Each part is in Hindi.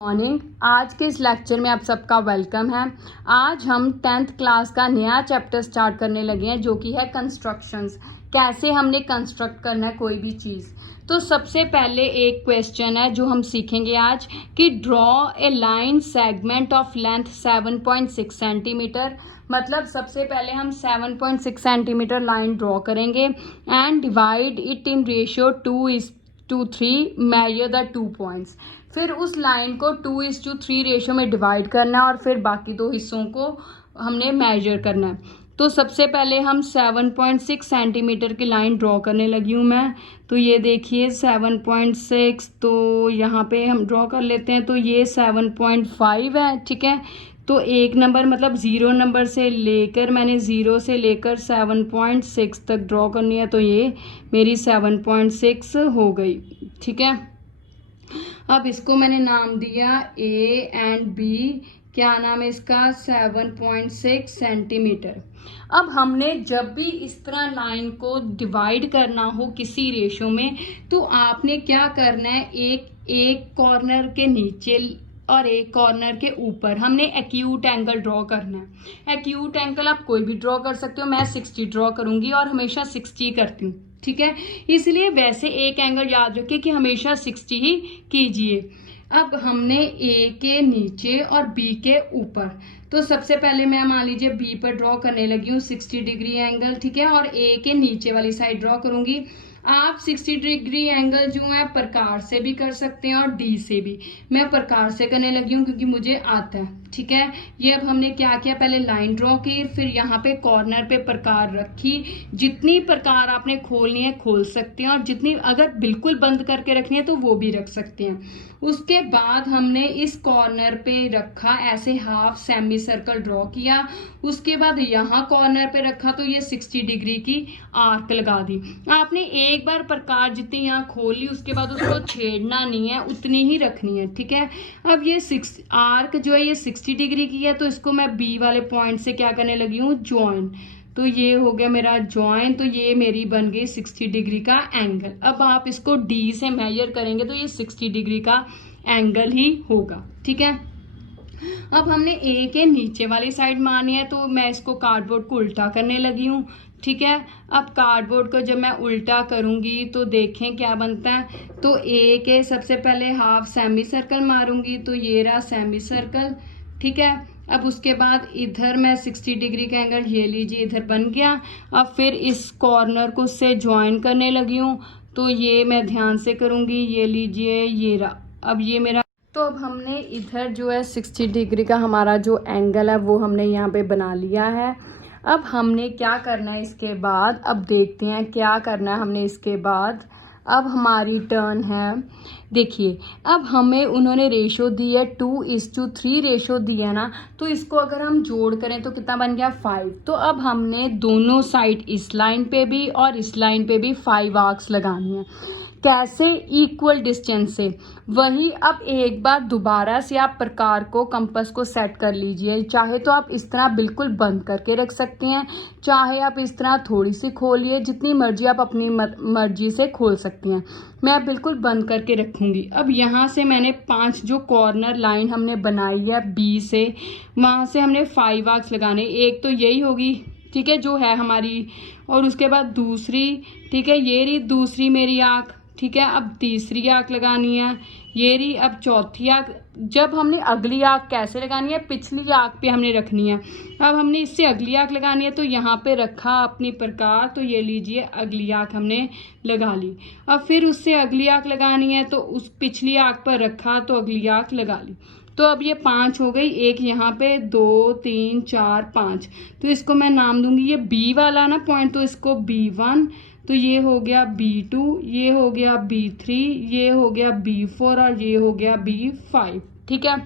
मॉर्निंग। आज के इस लेक्चर में आप सबका वेलकम है। आज हम 10th क्लास का नया चैप्टर स्टार्ट करने लगे हैं जो कि है कंस्ट्रक्शंस। कैसे हमने कंस्ट्रक्ट करना है कोई भी चीज़। तो सबसे पहले एक क्वेश्चन है जो हम सीखेंगे आज कि draw a line segment of length 7.6 centimetre. मतलब सबसे पहले हम 7.6 सेंटीमीटर लाइन ड्रॉ करेंगे and divide it in ratio 2:3, measure the 2 points. फिर उस लाइन को 2:3 रेशो में डिवाइड करना है और फिर बाकी दो हिस्सों को हमने मेजर करना है। तो सबसे पहले हम 7.6 सेंटीमीटर की लाइन ड्रॉ करने लगी हूँ मैं। तो ये देखिए 7.6, तो यहाँ पे हम ड्रॉ कर लेते हैं। तो ये 7.5 है, ठीक है। तो एक नंबर मतलब 0 नंबर से लेकर मैंने 0 से लेकर 7.6 तक ड्रॉ करनी है। तो ये मेरी 7.6 हो गई, ठीक है। अब इसको मैंने नाम दिया ए एंड बी। क्या नाम है इसका? 7.6 सेंटीमीटर। अब हमने जब भी इस तरह लाइन को डिवाइड करना हो किसी रेशो में, तो आपने क्या करना है, एक कॉर्नर के नीचे और एक कॉर्नर के ऊपर हमने एक्यूट एंगल ड्रॉ करना है। एक्यूट एंगल आप कोई भी ड्रॉ कर सकते हो। मैं 60 ड्रॉ करूंगी और हमेशा 60 करती हूँ, ठीक है। इसलिए वैसे एक एंगल याद रखिए कि हमेशा 60 ही कीजिए। अब हमने ए के नीचे और बी के ऊपर, तो सबसे पहले मैं मान लीजिए बी पर ड्रॉ करने लगी हूँ 60 डिग्री एंगल, ठीक है। और ए के नीचे वाली साइड ड्रॉ करूंगी। आप 60 डिग्री एंगल जो है प्रकार से भी कर सकते हैं और डी से भी। मैं प्रकार से करने लगी हूँ क्योंकि मुझे आता है, ठीक है। ये अब हमने क्या किया, पहले लाइन ड्रॉ की, फिर यहाँ पे कॉर्नर पे प्रकार रखी। जितनी प्रकार आपने खोलनी है खोल सकते हैं और जितनी अगर बिल्कुल बंद करके रखनी है तो वो भी रख सकते हैं। उसके बाद हमने इस कॉर्नर पे रखा, ऐसे हाफ सेमी सर्कल ड्रॉ किया। उसके बाद यहाँ कॉर्नर पे रखा तो ये 60 डिग्री की आर्क लगा दी। आपने एक बार प्रकार जितनी यहाँ खोल ली उसके बाद उसको छेड़ना नहीं है, उतनी ही रखनी है, ठीक है। अब ये आर्क जो है ये 60 डिग्री की है, तो इसको मैं बी वाले पॉइंट से क्या करने लगी हूँ, ज्वाइन। तो ये हो गया मेरा ज्वाइन। तो ये मेरी बन गई 60 डिग्री का एंगल। अब आप इसको डी से मेजर करेंगे तो ये 60 डिग्री का एंगल ही होगा, ठीक है। अब हमने ए के नीचे वाली साइड मानी है, तो मैं इसको कार्डबोर्ड को उल्टा करने लगी हूँ, ठीक है। अब कार्डबोर्ड को जब मैं उल्टा करूंगी तो देखें क्या बनता है। तो ए के सबसे पहले हाफ सेमी सर्कल मारूंगी, तो ये रहा सेमी सर्कल, ठीक है। अब उसके बाद इधर मैं 60 डिग्री का एंगल, ये लीजिए इधर बन गया। अब फिर इस कॉर्नर को उससे ज्वाइन करने लगी हूँ, तो ये मैं ध्यान से करूँगी, ये लीजिए ये रहा। अब ये मेरा, तो अब हमने इधर जो है 60 डिग्री का हमारा जो एंगल है वो हमने यहाँ पे बना लिया है। अब हमने क्या करना है इसके बाद, अब देखते हैं क्या करना है हमने इसके बाद। अब हमारी टर्न है। देखिए अब हमें उन्होंने रेशो दी है 2:3 रेशो दी है ना, तो इसको अगर हम जोड़ करें तो कितना बन गया, 5। तो अब हमने दोनों साइड इस लाइन पे भी और इस लाइन पे भी 5 आर्क्स लगानी है। कैसे? इक्वल डिस्टेंस से। वही अब एक बार दोबारा से आप प्रकार को कंपास को सेट कर लीजिए। चाहे तो आप इस तरह बिल्कुल बंद करके रख सकते हैं, चाहे आप इस तरह थोड़ी सी खोलिए, जितनी मर्जी आप अपनी मर्जी से खोल सकती हैं। मैं बिल्कुल बंद करके रखूंगी। अब यहाँ से मैंने 5 जो कॉर्नर लाइन हमने बनाई है बी से, वहाँ से हमने 5 आर्क्स लगाने। एक तो यही होगी, ठीक है, जो है हमारी, और उसके बाद दूसरी, ठीक है, ये रही दूसरी मेरी आर्क, ठीक है। अब तीसरी आर्क लगानी है, ये रही। अब चौथी आर्क, जब हमने अगली आर्क कैसे लगानी है, पिछली आर्क पे हमने रखनी है। अब हमने इससे अगली आर्क लगानी है, तो यहाँ पे रखा अपनी प्रकार, तो ये लीजिए अगली आर्क हमने लगा ली। अब फिर उससे अगली आर्क लगानी है, तो उस पिछली आर्क पर रखा तो अगली आर्क लगा ली। तो अब ये 5 हो गई, एक यहाँ पे, 2 3 4 5। तो इसको मैं नाम दूंगी, ये बी वाला ना पॉइंट, तो इसको B1, तो ये हो गया B2, ये हो गया B3, ये हो गया B4 और ये हो गया B5, ठीक है।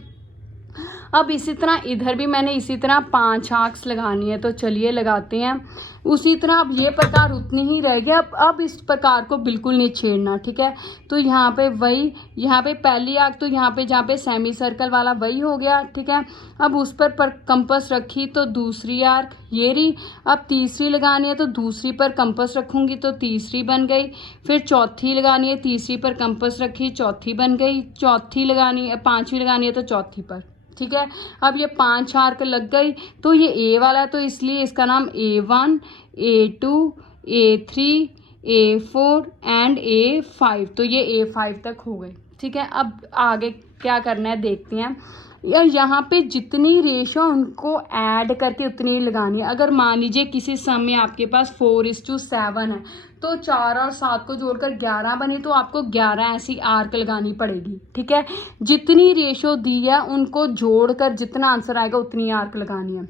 अब इसी तरह इधर भी मैंने इसी तरह 5 आर्क्स लगानी है, तो चलिए लगाते हैं। उसी तरह अब ये प्रकार उतनी ही रह गया। अब इस प्रकार को बिल्कुल नहीं छेड़ना, ठीक है। तो यहाँ पे वही, यहाँ पे पहली आर्क तो यहाँ पे जहाँ पे सेमी सर्कल वाला वही हो गया, ठीक है। अब उस पर कंपास रखी तो दूसरी आर्क ये रही। अब तीसरी लगानी है तो दूसरी पर कंपास रखूँगी तो तीसरी बन गई। फिर चौथी लगानी है, तीसरी पर कंपास रखी, चौथी बन गई। चौथी लगानी है, पाँचवीं लगानी है तो चौथी पर, ठीक है। अब ये 5 आर्क लग गई। तो ये ए वाला है तो इसलिए इसका नाम A1, A2, A3, A4 and A5। तो ये A5 तक हो गई, ठीक है। अब आगे क्या करना है देखते हैं। यहाँ पे जितनी रेशो उनको ऐड करके उतनी लगानी है। अगर मान लीजिए किसी सम में आपके पास 4:7 है तो 4 और 7 को जोड़कर 11 बनी, तो आपको 11 ऐसी आर्क लगानी पड़ेगी, ठीक है। जितनी रेशो दी है उनको जोड़कर जितना आंसर आएगा उतनी आर्क लगानी है।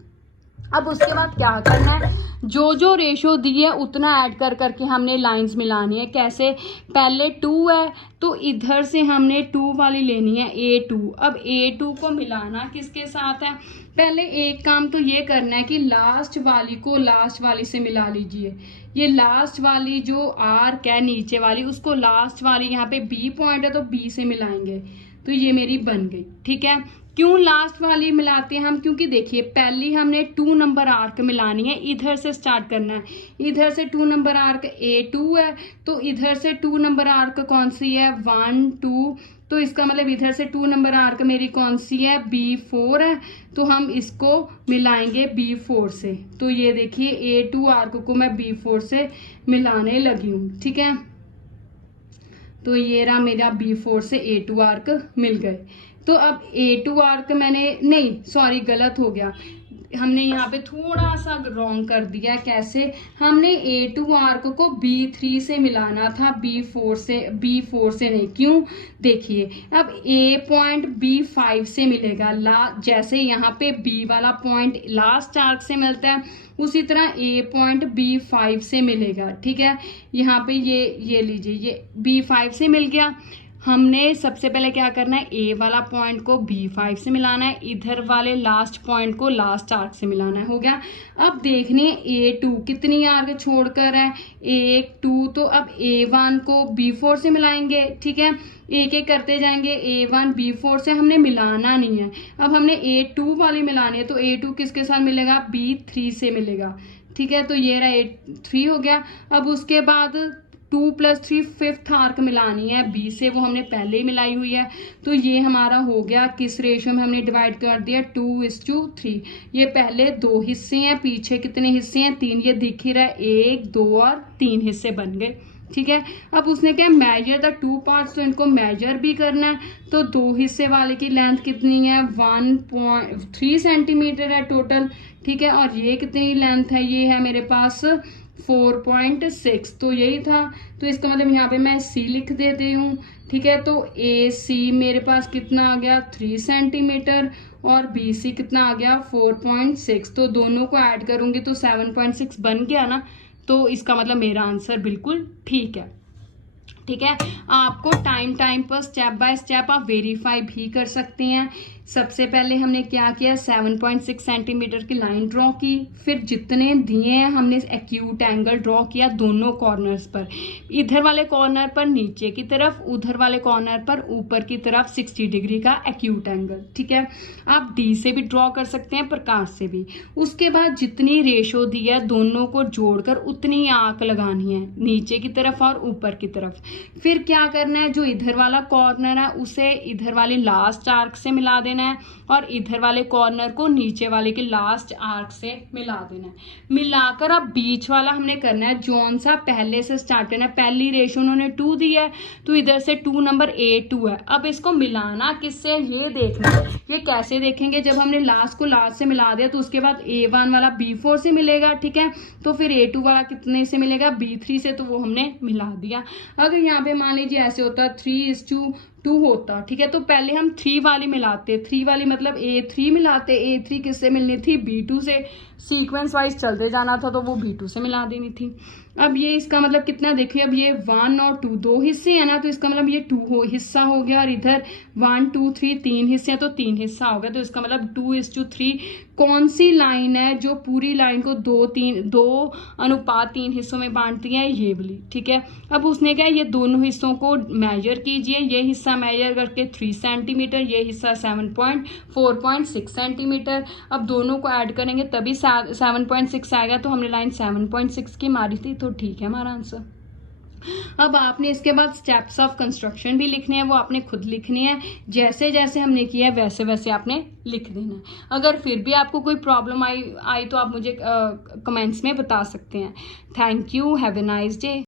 अब उसके बाद क्या करना है, जो जो रेशो दी है उतना ऐड कर करके हमने लाइंस मिलानी है। कैसे, पहले 2 है तो इधर से हमने 2 वाली लेनी है A2। अब A2 को मिलाना किसके साथ है, पहले एक काम तो ये करना है कि लास्ट वाली को लास्ट वाली से मिला लीजिए। ये लास्ट वाली जो आर्क है नीचे वाली, उसको लास्ट वाली यहाँ पे B पॉइंट है तो B से मिलाएंगे, तो ये मेरी बन गई, ठीक है। क्यों लास्ट वाली मिलाते हैं हम, क्योंकि देखिए पहली हमने 2 नंबर आर्क मिलानी है, इधर से स्टार्ट करना है। इधर से 2 नंबर आर्क A2 है तो इधर से 2 नंबर आर्क कौन सी है, 1, 2। तो इसका मतलब इधर से 2 नंबर आर्क मेरी कौन सी है, B4 है। तो हम इसको मिलाएंगे B4 से। तो ये देखिए A2 आर्क को मैं B4 से मिलाने लगी हूँ, ठीक है। तो ये रहा मेरा B4 से A2 आर्क मिल गए। तो अब A2 आर्क मैंने, नहीं सॉरी गलत हो गया, हमने यहाँ पे थोड़ा सा रॉन्ग कर दिया। कैसे, हमने A2 आर्क को B3 से मिलाना था, B4 से नहीं। क्यों, देखिए अब A पॉइंट B5 से मिलेगा। जैसे यहाँ पे B वाला पॉइंट लास्ट आर्क से मिलता है, उसी तरह A पॉइंट B5 से मिलेगा, ठीक है। यहाँ पे ये लीजिए, ये B5 से मिल गया। हमने सबसे पहले क्या करना है, A वाला पॉइंट को B5 से मिलाना है, इधर वाले लास्ट पॉइंट को लास्ट आर्क से मिलाना है, हो गया। अब देखने A2 कितनी आर्क छोड़कर है, 1, 2। तो अब A1 को B4 से मिलाएंगे, ठीक है। एक एक करते जाएंगे, A1 B4 से हमने मिलाना नहीं है। अब हमने A2 वाली मिलानी है तो A2 किसके साथ मिलेगा, B3 से मिलेगा, ठीक है। तो ये रहा A3 हो गया। अब उसके बाद 2 + 3 5th आर्क मिलानी है B से, वो हमने पहले ही मिलाई हुई है। तो ये हमारा हो गया, किस रेशो में हमने डिवाइड कर दिया, 2:3। ये पहले 2 हिस्से हैं, पीछे कितने हिस्से हैं, 3। ये दिख ही रहा है, 1, 2 और 3 हिस्से बन गए, ठीक है। अब उसने क्या, मेजर द 2 पार्ट्स, तो इनको मेजर भी करना है। तो 2 हिस्से वाले की लेंथ कितनी है, 1.3 सेंटीमीटर है टोटल, ठीक है। और ये कितनी लेंथ है, ये है मेरे पास 4.6। तो यही था। तो इसका मतलब यहाँ पे मैं C लिख देती हूँ, ठीक है। तो AC मेरे पास कितना आ गया, 3 सेंटीमीटर, और BC कितना आ गया, 4.6। तो दोनों को ऐड करूंगी तो 7.6 बन गया ना। तो इसका मतलब मेरा आंसर बिल्कुल ठीक है, ठीक है। आपको टाइम पर स्टेप बाय स्टेप आप वेरीफाई भी कर सकते हैं। सबसे पहले हमने क्या किया, 7.6 सेंटीमीटर की लाइन ड्रॉ की। फिर जितने दिए हैं हमने एक्यूट एंगल ड्रॉ किया दोनों कॉर्नर्स पर, इधर वाले कॉर्नर पर नीचे की तरफ, उधर वाले कॉर्नर पर ऊपर की तरफ 60 डिग्री का एक्यूट एंगल, ठीक है। आप D से भी ड्रॉ कर सकते हैं, प्रकाश से भी। उसके बाद जितनी रेशो दी है दोनों को जोड़कर उतनी आंक लगानी है, नीचे की तरफ और ऊपर की तरफ। फिर क्या करना है, जो इधर वाला कॉर्नर है उसे इधर वाली लास्ट आर्क से मिला देना है, और इधर वाले कॉर्नर को नीचे वाले के लास्ट आर्क से मिला देना है। मिलाकर अब बीच वाला हमने करना है, जौन सा पहले से स्टार्ट करना है। पहली रेशो उन्होंने 2 दी है तो इधर से 2 नंबर A2 है। अब इसको मिलाना किससे, ये देखना है। ये कैसे देखेंगे, जब हमने लास्ट को लास्ट से मिला दिया तो उसके बाद A1 वाला B4 से मिलेगा, ठीक है। तो फिर A2 वाला कितने से मिलेगा, B3 से, तो वो हमने मिला दिया। अगर यहाँ पे मान लीजिए ऐसे होता 3:2 होता, ठीक है। तो पहले हम 3 वाली मिलाते, 3 वाली मतलब A3 मिलाते। A3 किससे मिलनी थी, B2 से। सीक्वेंस वाइज चलते जाना था, तो वो B2 से मिला देनी थी। अब ये इसका मतलब कितना देखिए, अब ये 1 और 2 दो हिस्से है ना, तो इसका मतलब ये 2 हिस्सा हो गया, और इधर 1 2 3 3 हिस्से हैं, तो 3 हिस्सा हो गया। तो इसका मतलब 2:3 कौन सी लाइन है जो पूरी लाइन को 2:3 हिस्सों में बांटती है, ये वाली, ठीक है। अब उसने क्या, ये दोनों हिस्सों को मेजर कीजिए, ये हिस्सा मेजर करके 3 सेंटीमीटर, ये हिस्सा 4.6 सेंटीमीटर। अब दोनों को ऐड करेंगे तभी 7.6 आएगा, तो हमने लाइन 7.6 की मारी थी, तो ठीक है हमारा आंसर। अब आपने इसके बाद स्टेप्स ऑफ कंस्ट्रक्शन भी लिखने हैं, वो आपने खुद लिखने हैं, जैसे जैसे हमने किया है वैसे वैसे आपने लिख देना है। अगर फिर भी आपको कोई प्रॉब्लम आई तो आप मुझे कमेंट्स में बता सकते हैं। Thank you, have a nice day.